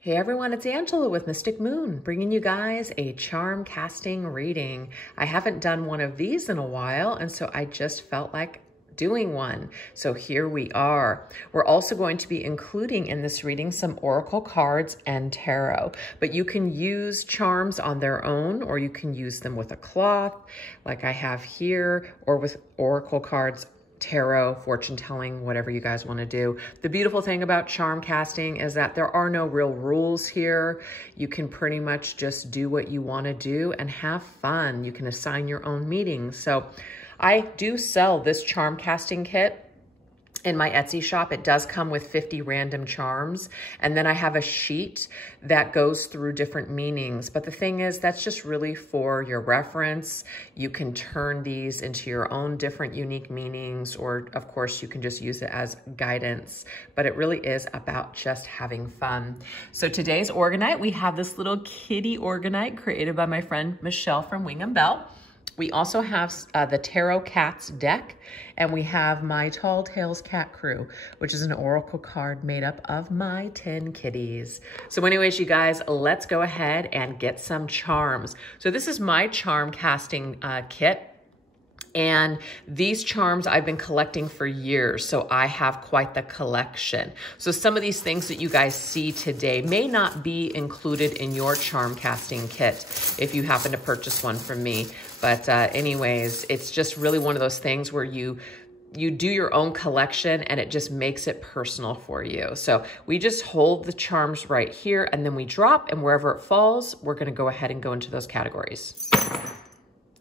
Hey everyone, it's Angela with Mystic Moon, bringing you guys a charm casting reading. I haven't done one of these in a while, and so I just felt like doing one. So here we are. We're also going to be including in this reading some oracle cards and tarot, but you can use charms on their own, or you can use them with a cloth like I have here, or with oracle cards, tarot, fortune telling, whatever you guys want to do. The beautiful thing about charm casting is that there are no real rules here. You can pretty much just do what you want to do and have fun. You can assign your own meetings. So I do sell this charm casting kit in my Etsy shop. It does come with 50 random charms. And then I have a sheet that goes through different meanings. But the thing is, that's just really for your reference. You can turn these into your own different unique meanings, or of course you can just use it as guidance. But it really is about just having fun. So today's Organite, we have this little kitty Organite created by my friend Michelle from Wing and Bell. We also have the Tarot Cats deck, and we have my Tall Tales Cat Crew, which is an oracle card made up of my 10 kitties. So anyways, you guys, let's go ahead and get some charms. So this is my charm casting kit. And these charms I've been collecting for years, so I have quite the collection. So some of these things that you guys see today may not be included in your charm casting kit if you happen to purchase one from me. But anyways, it's just really one of those things where you do your own collection and it just makes it personal for you. So we just hold the charms right here and then we drop, and wherever it falls, we're gonna go ahead and go into those categories.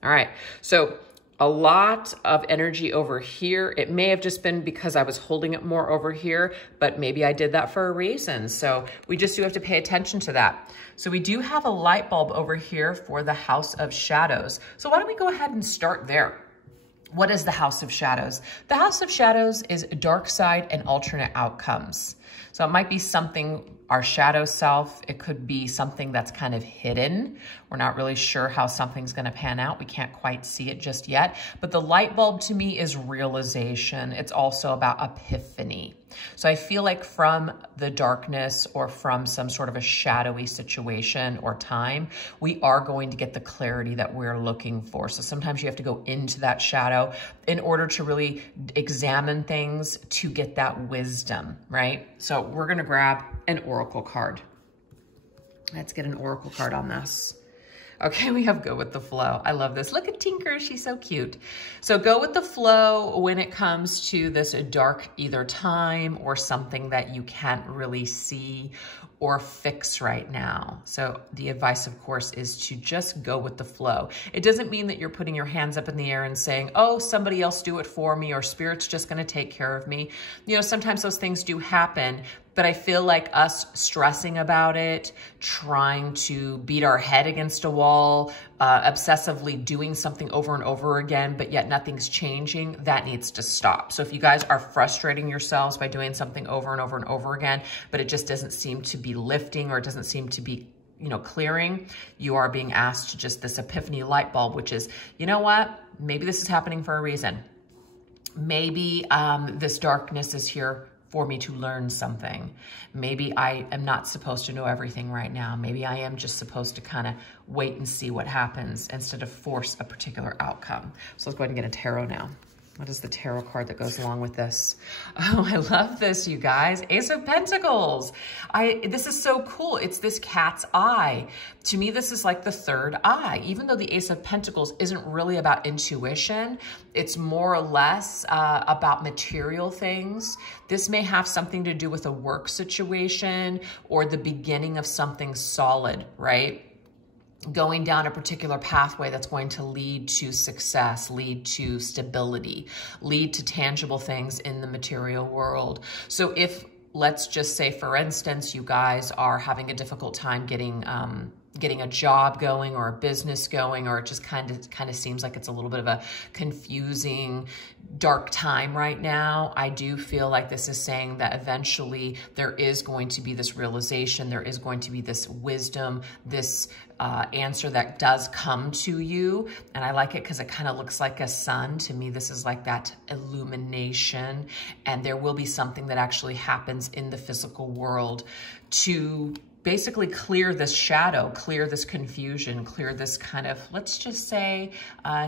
All right, so a lot of energy over here. It may have just been because I was holding it more over here, but maybe I did that for a reason. So we just do have to pay attention to that. So we do have a light bulb over here for the House of Shadows. So why don't we go ahead and start there? What is the House of Shadows? The House of Shadows is dark side and alternate outcomes. So it might be something, our shadow self. It could be something that's kind of hidden. We're not really sure how something's going to pan out. We can't quite see it just yet. But the light bulb to me is realization. It's also about epiphany. So I feel like from the darkness or from some sort of a shadowy situation or time, we are going to get the clarity that we're looking for. So sometimes you have to go into that shadow in order to really examine things to get that wisdom, right? So we're going to grab an oracle card. Let's get an oracle card on this. Okay, we have go with the flow. I love this. Look at Tinker, she's so cute. So go with the flow when it comes to this dark either time or something that you can't really see or fix right now. So the advice, of course, is to just go with the flow. It doesn't mean that you're putting your hands up in the air and saying, oh, somebody else do it for me, or Spirit's just gonna take care of me. You know, sometimes those things do happen, but I feel like us stressing about it, trying to beat our head against a wall, obsessively doing something over and over again, but yet nothing's changing, that needs to stop. So if you guys are frustrating yourselves by doing something over and over and over again, but it just doesn't seem to be lifting, or it doesn't seem to be, you know, clearing, you are being asked to just this epiphany light bulb, which is, you know what? Maybe this is happening for a reason. Maybe this darkness is here for me to learn something. Maybe I am not supposed to know everything right now. Maybe I am just supposed to kind of wait and see what happens instead of force a particular outcome. So let's go ahead and get a tarot now. What is the tarot card that goes along with this? Oh, I love this, you guys. Ace of Pentacles. This is so cool. It's this cat's eye. To me, this is like the third eye. Even though the Ace of Pentacles isn't really about intuition, it's more or less about material things. This may have something to do with a work situation or the beginning of something solid, right? Going down a particular pathway that's going to lead to success, lead to stability, lead to tangible things in the material world. So if, let's just say, for instance, you guys are having a difficult time getting a job going or a business going, or it just kind of seems like it's a little bit of a confusing, dark time right now, I do feel like this is saying that eventually there is going to be this realization, there is going to be this wisdom, this answer that does come to you. And I like it because it kind of looks like a sun. To me, this is like that illumination, and there will be something that actually happens in the physical world to basically clear this shadow, clear this confusion, clear this kind of, let's just say,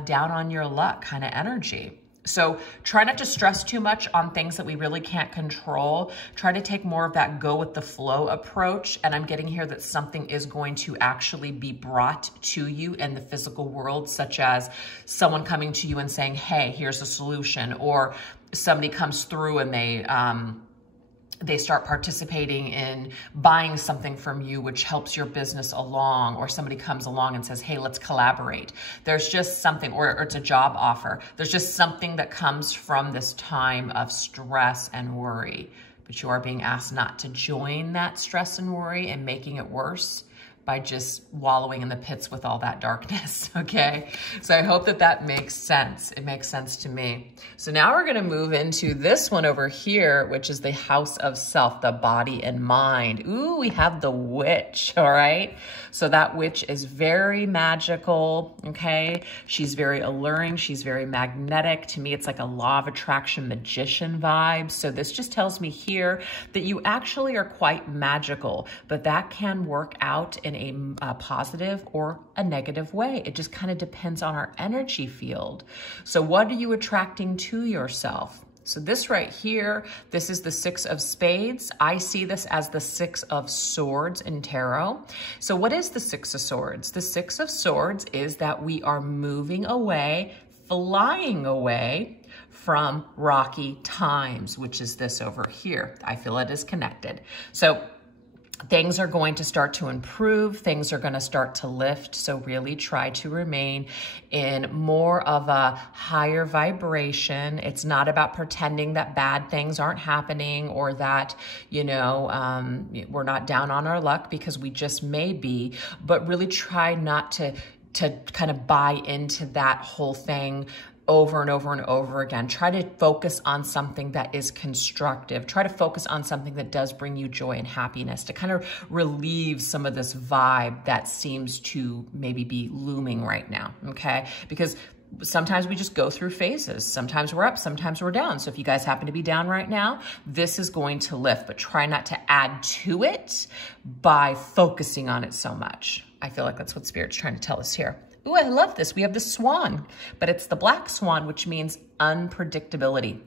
down on your luck kind of energy. So try not to stress too much on things that we really can't control. Try to take more of that go with the flow approach. And I'm getting here that something is going to actually be brought to you in the physical world, such as someone coming to you and saying, hey, here's a solution, or somebody comes through and they start participating in buying something from you, which helps your business along, or somebody comes along and says, hey, let's collaborate. There's just something, or it's a job offer. There's just something that comes from this time of stress and worry, but you are being asked not to join that stress and worry and making it worse by just wallowing in the pits with all that darkness, okay? So I hope that that makes sense. It makes sense to me. So now we're gonna move into this one over here, which is the house of self, the body and mind. Ooh, we have the witch, all right? So that witch is very magical, okay? She's very alluring, she's very magnetic. To me, it's like a law of attraction magician vibe. So this just tells me here that you actually are quite magical, but that can work out in a positive or a negative way. It just kind of depends on our energy field. So what are you attracting to yourself? So this right here, this is the 6 of spades. I see this as the 6 of swords in tarot. So what is the 6 of swords? The 6 of swords is that we are moving away, flying away from rocky times, which is this over here. I feel it is connected. So things are going to start to improve. Things are going to start to lift. So really try to remain in more of a higher vibration. It's not about pretending that bad things aren't happening, or that, you know, we're not down on our luck, because we just may be, but really try not to kind of buy into that whole thing over and over and over again. Try to focus on something that is constructive. Try to focus on something that does bring you joy and happiness, to kind of relieve some of this vibe that seems to maybe be looming right now, okay? Because sometimes we just go through phases. Sometimes we're up, sometimes we're down. So if you guys happen to be down right now, this is going to lift, but try not to add to it by focusing on it so much. I feel like that's what Spirit's trying to tell us here. Ooh, I love this. We have the swan, but it's the black swan, which means unpredictability.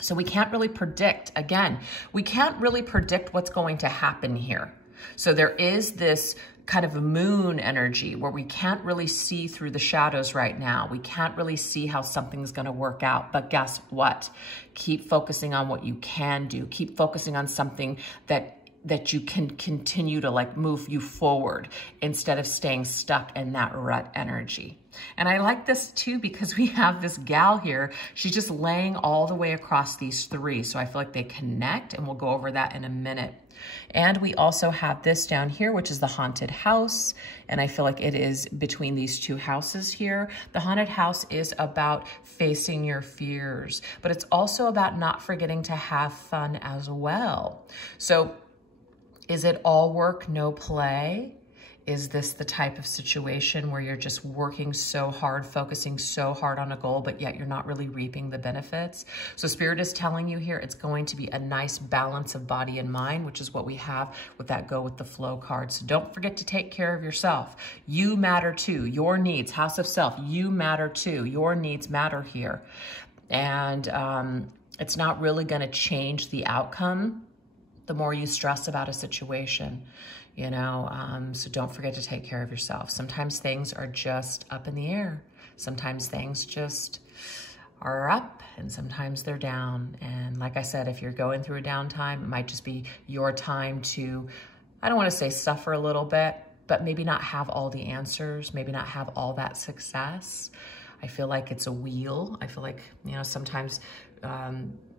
So we can't really predict, again, we can't really predict what's going to happen here. So there is this kind of moon energy where we can't really see through the shadows right now. We can't really see how something's going to work out. But guess what? Keep focusing on what you can do. Keep focusing on something that you can continue to like move you forward, instead of staying stuck in that rut energy. And I like this too, because we have this gal here. She's just laying all the way across these 3. So I feel like they connect, and we'll go over that in a minute. And we also have this down here, which is the haunted house. And I feel like it is between these 2 houses here. The haunted house is about facing your fears, but it's also about not forgetting to have fun as well. So is it all work, no play? Is this the type of situation where you're just working so hard, focusing so hard on a goal, but yet you're not really reaping the benefits? So Spirit is telling you here, it's going to be a nice balance of body and mind, which is what we have with that go with the flow card. So don't forget to take care of yourself. You matter too. Your needs, house of self, you matter too. Your needs matter here. And it's not really going to change the outcome the more you stress about a situation, you know, so don't forget to take care of yourself. Sometimes things are just up in the air. Sometimes things just are up, and sometimes they're down. And like I said, if you're going through a downtime, it might just be your time to, I don't want to say suffer a little bit, but maybe not have all the answers, maybe not have all that success. I feel like it's a wheel. I feel like, you know, sometimes,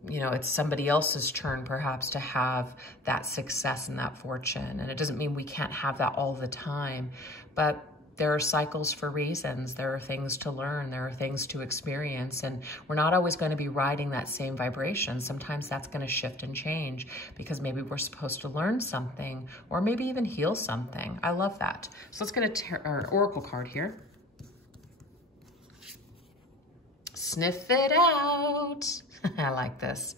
you know, it's somebody else's turn perhaps to have that success and that fortune. And it doesn't mean we can't have that all the time, but there are cycles for reasons. There are things to learn. There are things to experience. And we're not always going to be riding that same vibration. Sometimes that's going to shift and change, because maybe we're supposed to learn something, or maybe even heal something. I love that. So let's get an oracle card here. Sniff it out. I like this.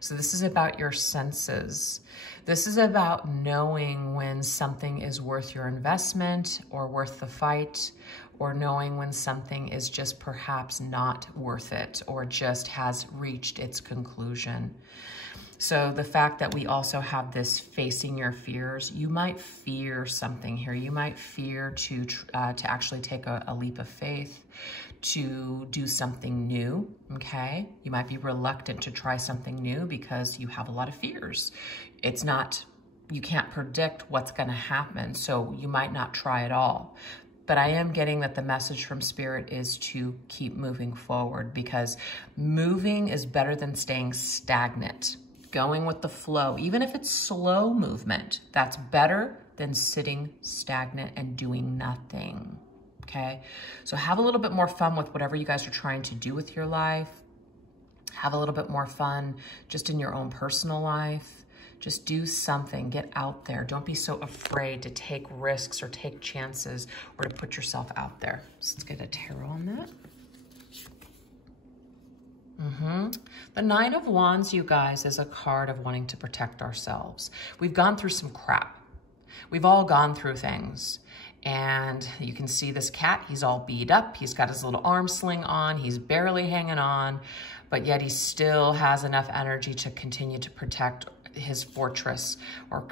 So this is about your senses. This is about knowing when something is worth your investment or worth the fight, or knowing when something is just perhaps not worth it or just has reached its conclusion. So the fact that we also have this facing your fears, you might fear something here. You might fear to actually take a leap of faith, to do something new, okay? You might be reluctant to try something new because you have a lot of fears. It's not, you can't predict what's gonna happen, so you might not try at all. But I am getting that the message from Spirit is to keep moving forward, because moving is better than staying stagnant. Going with the flow, even if it's slow movement, that's better than sitting stagnant and doing nothing, okay? So have a little bit more fun with whatever you guys are trying to do with your life. Have a little bit more fun just in your own personal life. Just do something, get out there. Don't be so afraid to take risks or take chances or to put yourself out there. So let's get a tarot on that. The Nine of Wands, you guys, is a card of wanting to protect ourselves. We've gone through some crap. We've all gone through things. And you can see this cat, he's all beat up. He's got his little arm sling on. He's barely hanging on, but yet he still has enough energy to continue to protect his fortress or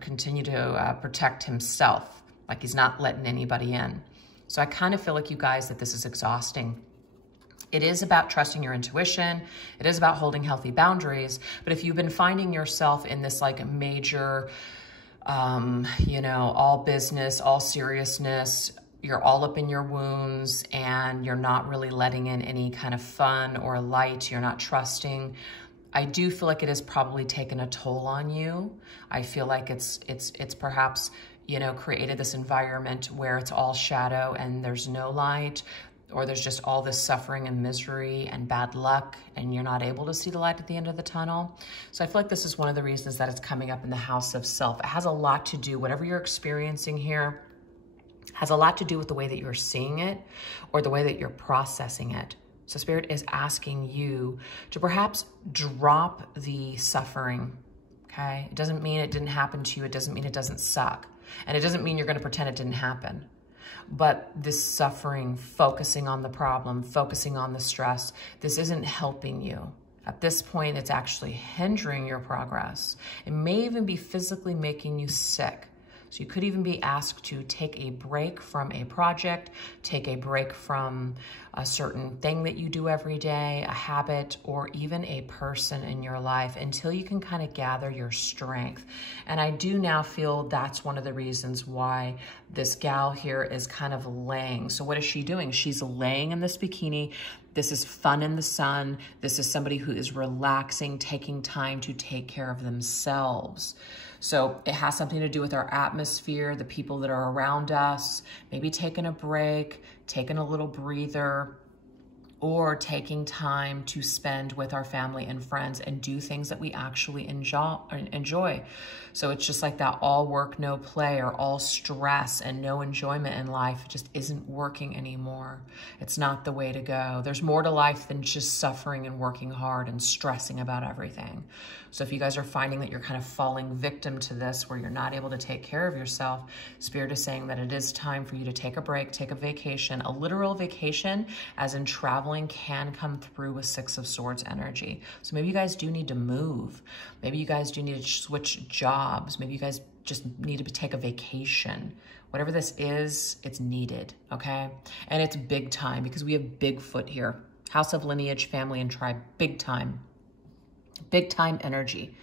continue to protect himself. Like he's not letting anybody in. So I kind of feel like, you guys, that this is exhausting. It is about trusting your intuition. It is about holding healthy boundaries. But if you've been finding yourself in this like major, you know, all business, all seriousness, you're all up in your wounds and you're not really letting in any kind of fun or light, you're not trusting, I do feel like it has probably taken a toll on you. I feel like it's perhaps, you know, created this environment where it's all shadow and there's no light, or there's just all this suffering and misery and bad luck, and you're not able to see the light at the end of the tunnel. So I feel like this is one of the reasons that it's coming up in the house of self. It has a lot to do, whatever you're experiencing here, has a lot to do with the way that you're seeing it or the way that you're processing it. So Spirit is asking you to perhaps drop the suffering, okay? It doesn't mean it didn't happen to you. It doesn't mean it doesn't suck. And it doesn't mean you're gonna pretend it didn't happen. But this suffering, focusing on the problem, focusing on the stress, this isn't helping you. At this point, it's actually hindering your progress. It may even be physically making you sick. So you could even be asked to take a break from a project, take a break from a certain thing that you do every day, a habit, or even a person in your life until you can kind of gather your strength. And I do now feel that's one of the reasons why this gal here is kind of laying. So what is she doing? She's laying in this bikini. This is fun in the sun. This is somebody who is relaxing, taking time to take care of themselves. So it has something to do with our atmosphere, the people that are around us, maybe taking a break, taking a little breather, or taking time to spend with our family and friends and do things that we actually enjoy. So it's just like that all work, no play, or all stress and no enjoyment in life just isn't working anymore. It's not the way to go. There's more to life than just suffering and working hard and stressing about everything. So if you guys are finding that you're kind of falling victim to this, where you're not able to take care of yourself, Spirit is saying that it is time for you to take a break, take a vacation. A literal vacation, as in traveling, can come through with Six of Swords energy. So maybe you guys do need to move. Maybe you guys do need to switch jobs. Maybe you guys just need to take a vacation. Whatever this is, it's needed, okay? And it's big time, because we have Bigfoot here. House of lineage, family, and tribe, big time. Big time energy.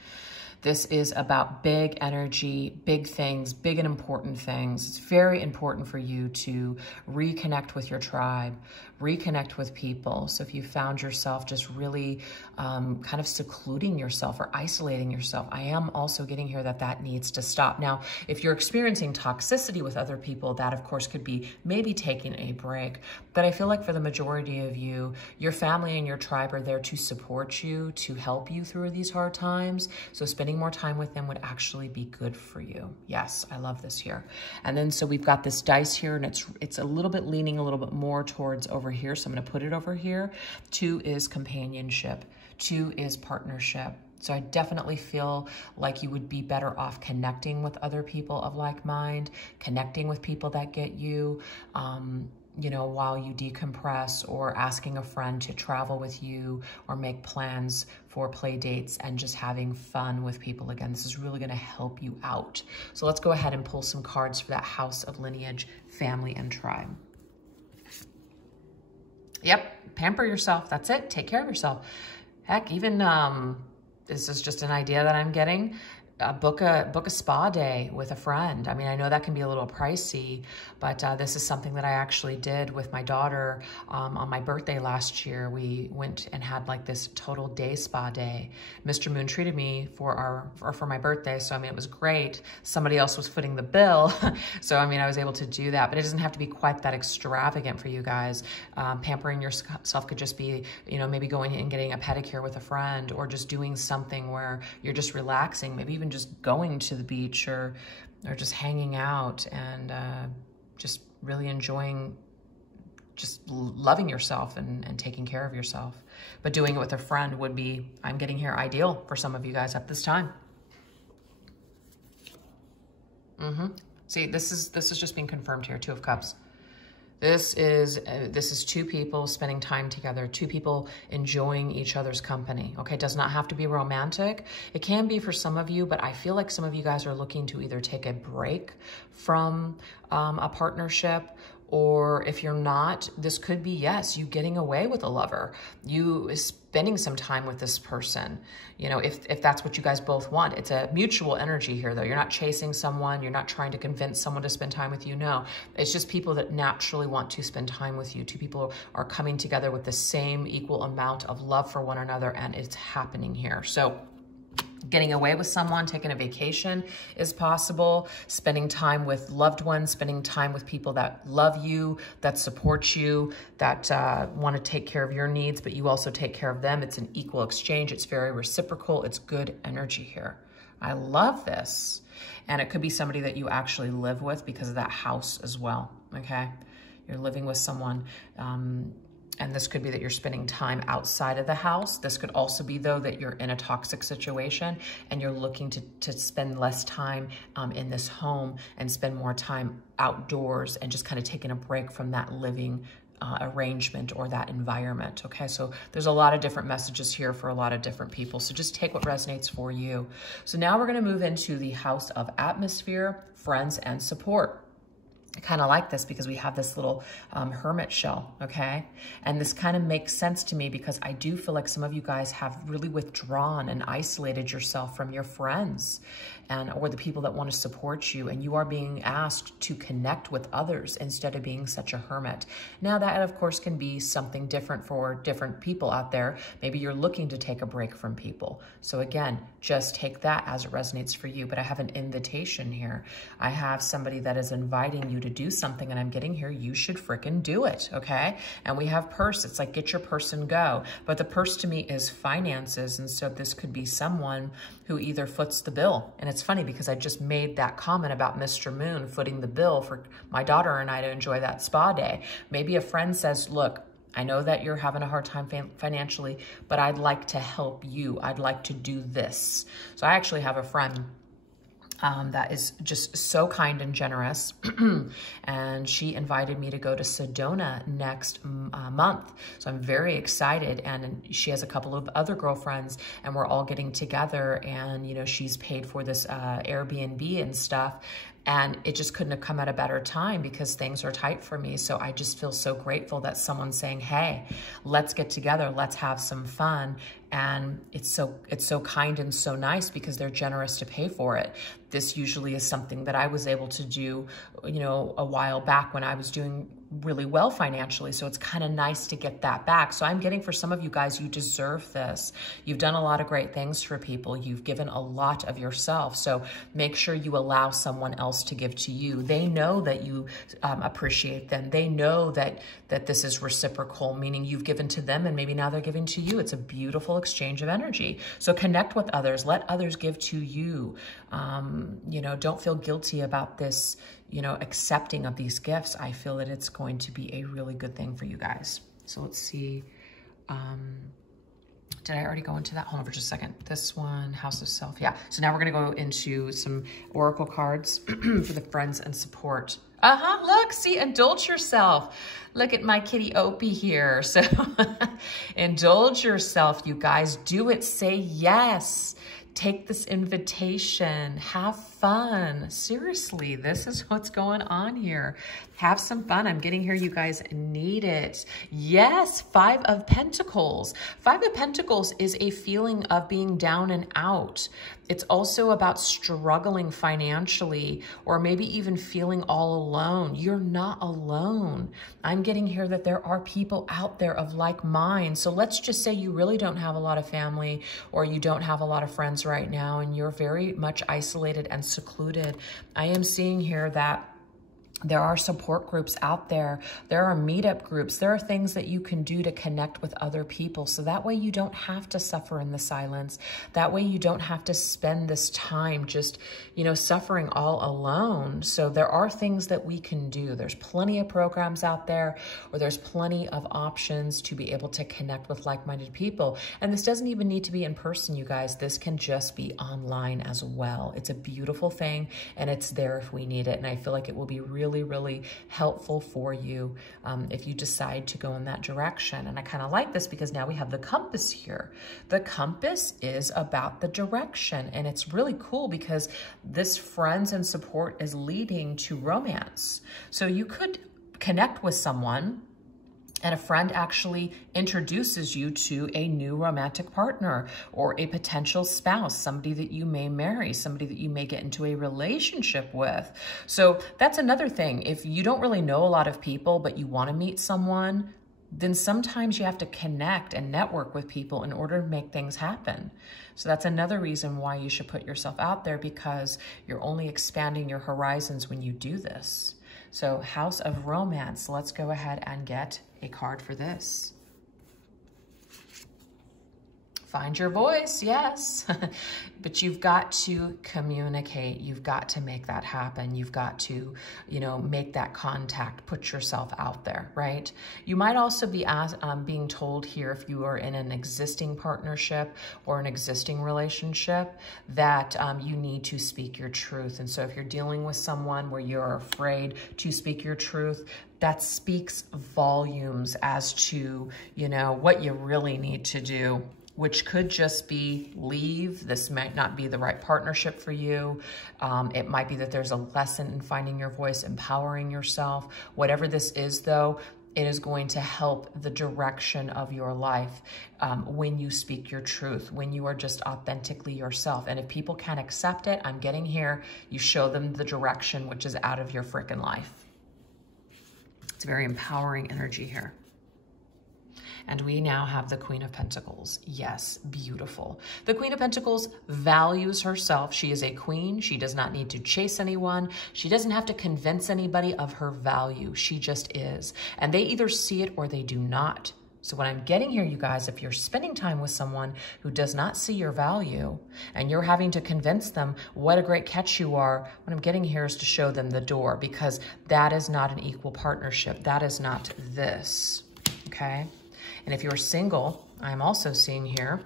This is about big energy, big things, big and important things. It's very important for you to reconnect with your tribe, reconnect with people. So if you found yourself just really kind of secluding yourself or isolating yourself, I am also getting here that that needs to stop. Now, if you're experiencing toxicity with other people, that of course could be maybe taking a break. But I feel like for the majority of you, your family and your tribe are there to support you, to help you through these hard times. So spending more time with them would actually be good for you. Yes, I love this here. And then so we've got this dice here, and it's a little bit leaning a little bit more towards over here. So I'm going to put it over here. 2 is companionship. 2 is partnership. So I definitely feel like you would be better off connecting with other people of like mind, connecting with people that get you, you know, while you decompress, or asking a friend to travel with you or make plans for play dates and just having fun with people again. This is really going to help you out. So let's go ahead and pull some cards for that house of lineage, family, and tribe. Yep, pamper yourself. That's it. Take care of yourself. Heck, even this is just an idea that I'm getting. Book a spa day with a friend. I mean, I know that can be a little pricey, but this is something that I actually did with my daughter on my birthday last year. We went and had like this total day spa day. Mr. Moon treated me for my birthday, so I mean, it was great. Somebody else was footing the bill, so I mean, I was able to do that, but it doesn't have to be quite that extravagant for you guys. Pampering yourself could just be, you know, maybe going and getting a pedicure with a friend, or just doing something where you're just relaxing, maybe even just going to the beach or just hanging out and just really enjoying, just loving yourself and taking care of yourself. But doing it with a friend would be, I'm getting here, ideal for some of you guys at this time. See, this is just being confirmed here, Two of Cups. This is two people spending time together, two people enjoying each other's company, okay? It does not have to be romantic. It can be for some of you, but I feel like some of you guys are looking to either take a break from a partnership, or if you're not, this could be, yes, you getting away with a lover, you spending some time with this person, you know, if that's what you guys both want. It's a mutual energy here, though. You're not chasing someone. You're not trying to convince someone to spend time with you. No, it's just people that naturally want to spend time with you. Two people are coming together with the same equal amount of love for one another, and it's happening here. So getting away with someone, taking a vacation is possible, spending time with loved ones, spending time with people that love you, that support you, that want to take care of your needs, but you also take care of them. It's an equal exchange. It's very reciprocal. It's good energy here. I love this. And it could be somebody that you actually live with because of that house as well, okay? You're living with someone, and this could be that you're spending time outside of the house. This could also be, though, that you're in a toxic situation and you're looking to spend less time in this home and spend more time outdoors and just kind of taking a break from that living arrangement or that environment, okay? So there's a lot of different messages here for a lot of different people. So just take what resonates for you. So now we're going to move into the house of atmosphere, friends, and support. I kind of like this because we have this little hermit shell, okay? And this kind of makes sense to me because I do feel like some of you guys have really withdrawn and isolated yourself from your friends or the people that want to support you, and you are being asked to connect with others instead of being such a hermit. Now that, of course, can be something different for different people out there. Maybe you're looking to take a break from people. So again, just take that as it resonates for you. But I have an invitation here. I have somebody that is inviting you to do something, and I'm getting here, you should frickin' do it, okay? And we have purse. It's like, get your purse and go. But the purse to me is finances, and so this could be someone who either foots the bill. And it's funny because I just made that comment about Mr. Moon footing the bill for my daughter and I to enjoy that spa day. Maybe a friend says, look, I know that you're having a hard time financially, but I'd like to help you. I'd like to do this. So I actually have a friend that is just so kind and generous. And she invited me to go to Sedona next month. So I'm very excited. And she has a couple of other girlfriends and we're all getting together, and, you know, she's paid for this Airbnb and stuff. And it just couldn't have come at a better time because things are tight for me. So I just feel so grateful that someone's saying, hey, let's get together. Let's have some fun. And it's so kind and so nice because they're generous to pay for it. This usually is something that I was able to do, you know, a while back when I was doing really well financially. So it's kind of nice to get that back. So I'm getting, for some of you guys, you deserve this. You've done a lot of great things for people. You've given a lot of yourself. So make sure you allow someone else to give to you. They know that you appreciate them. They know that this is reciprocal, meaning you've given to them and maybe now they're giving to you. It's a beautiful exchange of energy. So connect with others. Let others give to you. You know, don't feel guilty about this, you know, accepting of these gifts. I feel that it's going to be a really good thing for you guys. So let's see. Did I already go into that? Hold on for just a second. This one, House of Self. Yeah. So now we're going to go into some oracle cards for the friends and support. Look, see, indulge yourself. Look at my kitty Opie here. So indulge yourself, you guys. Do it. Say yes. Take this invitation. Have fun. Seriously, this is what's going on here. Have some fun. I'm getting here. You guys need it. Yes, 5 of Pentacles. 5 of Pentacles is a feeling of being down and out. It's also about struggling financially, or maybe even feeling all alone. You're not alone. I'm getting here that there are people out there of like mind. So let's just say you really don't have a lot of family, or you don't have a lot of friends right now, and you're very much isolated and secluded. I am seeing here that there are support groups out there. There are meetup groups. There are things that you can do to connect with other people. So that way you don't have to suffer in the silence. That way you don't have to spend this time just, you know, suffering all alone. So there are things that we can do. There's plenty of programs out there, or there's plenty of options to be able to connect with like-minded people. And this doesn't even need to be in person, you guys. This can just be online as well. It's a beautiful thing, and it's there if we need it. And I feel like it will be really helpful for you if you decide to go in that direction. And I kind of like this because now we have the compass here. The compass is about the direction, and it's really cool because this friends and support is leading to romance. So you could connect with someone, and a friend actually introduces you to a new romantic partner or a potential spouse, somebody that you may marry, somebody that you may get into a relationship with. So that's another thing. If you don't really know a lot of people, but you want to meet someone, then sometimes you have to connect and network with people in order to make things happen. So that's another reason why you should put yourself out there, because you're only expanding your horizons when you do this. So House of Romance, let's go ahead and get a card for this. Find your voice, yes. But you've got to communicate. You've got to make that happen. You've got to, you know, make that contact, put yourself out there, right? You might also be being told here, if you are in an existing partnership or an existing relationship, that you need to speak your truth. And so if you're dealing with someone where you're afraid to speak your truth, that speaks volumes as to, you know, what you really need to do, which could just be leave. This might not be the right partnership for you. It might be that there's a lesson in finding your voice, empowering yourself. Whatever this is, though, it is going to help the direction of your life when you speak your truth, when you are just authentically yourself. And if people can't accept it, I'm getting here, you show them the direction which is out of your frickin' life. It's very empowering energy here. And we now have the Queen of Pentacles. Yes, beautiful. The Queen of Pentacles values herself. She is a queen. She does not need to chase anyone. She doesn't have to convince anybody of her value. She just is. And they either see it or they do not. So what I'm getting here, you guys, if you're spending time with someone who does not see your value and you're having to convince them what a great catch you are, what I'm getting here is to show them the door, because that is not an equal partnership. That is not this, okay? And if you're single, I'm also seeing here,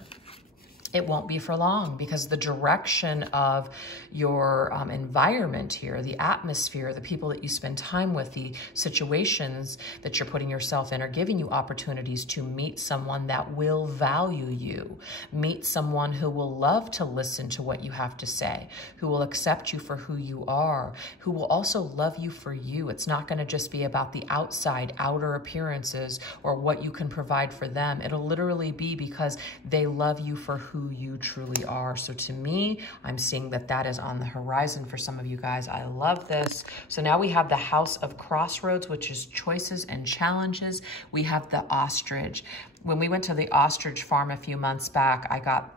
it won't be for long, because the direction of your environment here, the atmosphere, the people that you spend time with, the situations that you're putting yourself in are giving you opportunities to meet someone that will value you, meet someone who will love to listen to what you have to say, who will accept you for who you are, who will also love you for you. It's not going to just be about the outer appearances or what you can provide for them. It'll literally be because they love you for who you truly are. So to me, I'm seeing that that is on the horizon for some of you guys. I love this. So now we have the House of Crossroads, which is choices and challenges. We have the ostrich. When we went to the ostrich farm a few months back,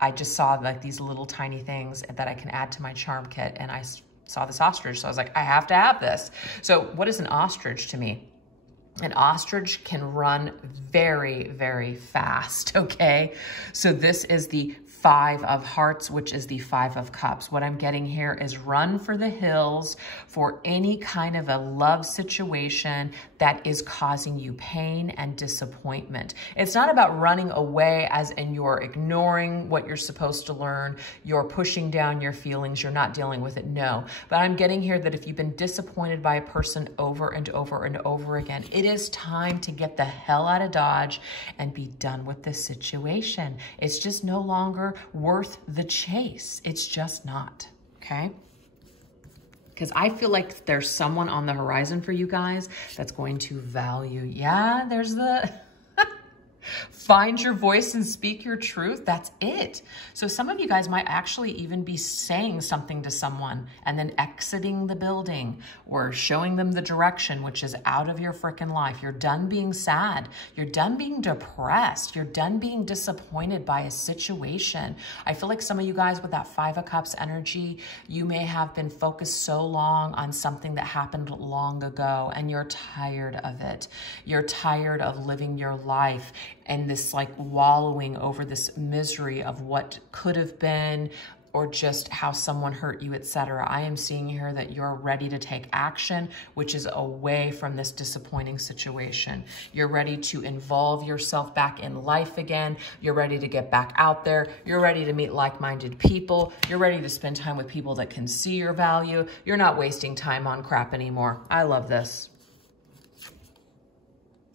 I just saw like these little tiny things that I can add to my charm kit, and I saw this ostrich. So I was like, I have to have this. So what is an ostrich to me? An ostrich can run very, very fast, okay? So this is the Five of Hearts, which is the Five of Cups. What I'm getting here is run for the hills for any kind of a love situation that is causing you pain and disappointment. It's not about running away as in you're ignoring what you're supposed to learn, you're pushing down your feelings, you're not dealing with it, no. But I'm getting here that if you've been disappointed by a person over and over and over again, it is time to get the hell out of Dodge and be done with this situation. It's just no longer worth the chase. It's just not, okay? Because I feel like there's someone on the horizon for you guys that's going to value. Yeah, there's the find your voice and speak your truth. That's it. So some of you guys might actually even be saying something to someone and then exiting the building or showing them the direction, which is out of your freaking life. You're done being sad. You're done being depressed. You're done being disappointed by a situation. I feel like some of you guys with that Five of Cups energy, you may have been focused so long on something that happened long ago and you're tired of it. You're tired of living your life and this like wallowing over this misery of what could have been or just how someone hurt you, etc. I am seeing here that you're ready to take action, which is away from this disappointing situation. You're ready to involve yourself back in life again. You're ready to get back out there. You're ready to meet like-minded people. You're ready to spend time with people that can see your value. You're not wasting time on crap anymore. I love this.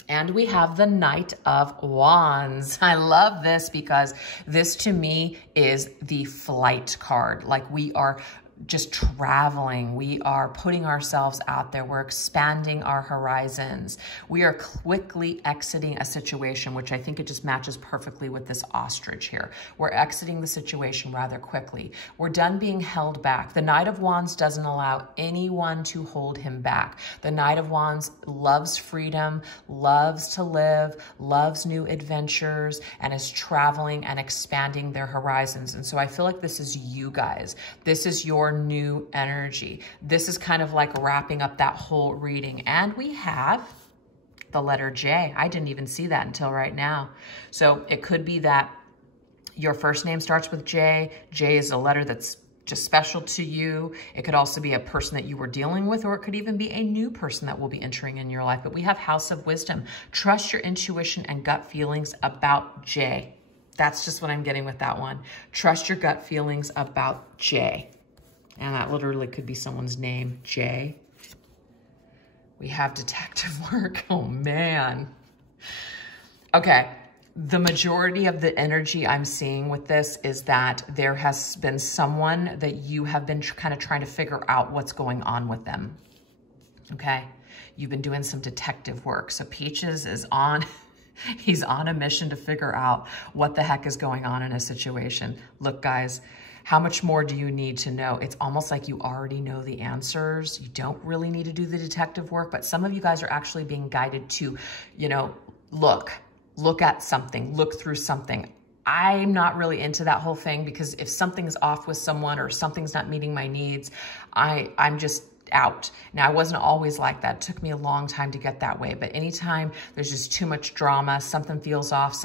And we have the Knight of Wands. I love this because this to me is the flight card. Like we are just traveling. We are putting ourselves out there. We're expanding our horizons. We are quickly exiting a situation, which I think it just matches perfectly with this ostrich here. We're exiting the situation rather quickly. We're done being held back. The Knight of Wands doesn't allow anyone to hold him back. The Knight of Wands loves freedom, loves to live, loves new adventures, and is traveling and expanding their horizons. And so I feel like this is you guys. This is your new energy. This is kind of like wrapping up that whole reading. And we have the letter J. I didn't even see that until right now. So it could be that your first name starts with J. J is a letter that's just special to you. It could also be a person that you were dealing with, or it could even be a new person that will be entering in your life. But we have House of Wisdom. Trust your intuition and gut feelings about J. That's just what I'm getting with that one. Trust your gut feelings about J. And that literally could be someone's name, Jay. We have detective work. Oh, man. Okay. The majority of the energy I'm seeing with this is that there has been someone that you have been kind of trying to figure out what's going on with them. Okay. You've been doing some detective work. So Peaches is on... He's on a mission to figure out what the heck is going on in a situation. Look, guys, how much more do you need to know? It's almost like you already know the answers. You don't really need to do the detective work, but some of you guys are actually being guided to, you know, look at something, look through something. I'm not really into that whole thing because if something's off with someone or something's not meeting my needs, I'm just out. Now, I wasn't always like that. It took me a long time to get that way. But anytime there's just too much drama, something feels off,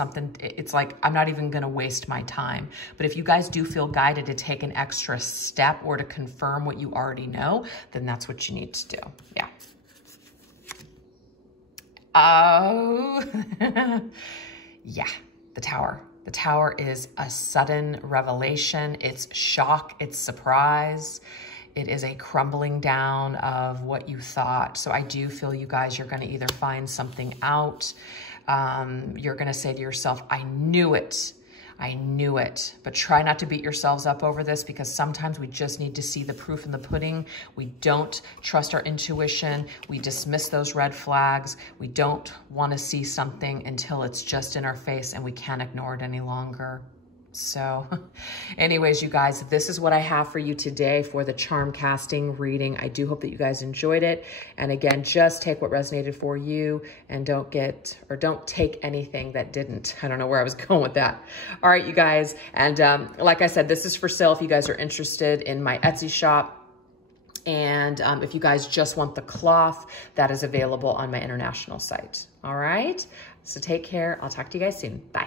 it's like, I'm not even going to waste my time. But if you guys do feel guided to take an extra step or to confirm what you already know, then that's what you need to do. Yeah. Oh, yeah, the Tower. The Tower is a sudden revelation. It's shock. It's surprise. It is a crumbling down of what you thought. So I do feel you guys, you're going to either find something out. You're going to say to yourself, I knew it. I knew it. But try not to beat yourselves up over this because sometimes we just need to see the proof in the pudding. We don't trust our intuition. We dismiss those red flags. We don't want to see something until it's just in our face and we can't ignore it any longer. So anyways, you guys, this is what I have for you today for the charm casting reading. I do hope that you guys enjoyed it. And again, just take what resonated for you and don't take anything that didn't. I don't know where I was going with that. All right, you guys. And like I said, this is for sale if you guys are interested in my Etsy shop. And if you guys just want the cloth, that is available on my international site. All right. So take care. I'll talk to you guys soon. Bye.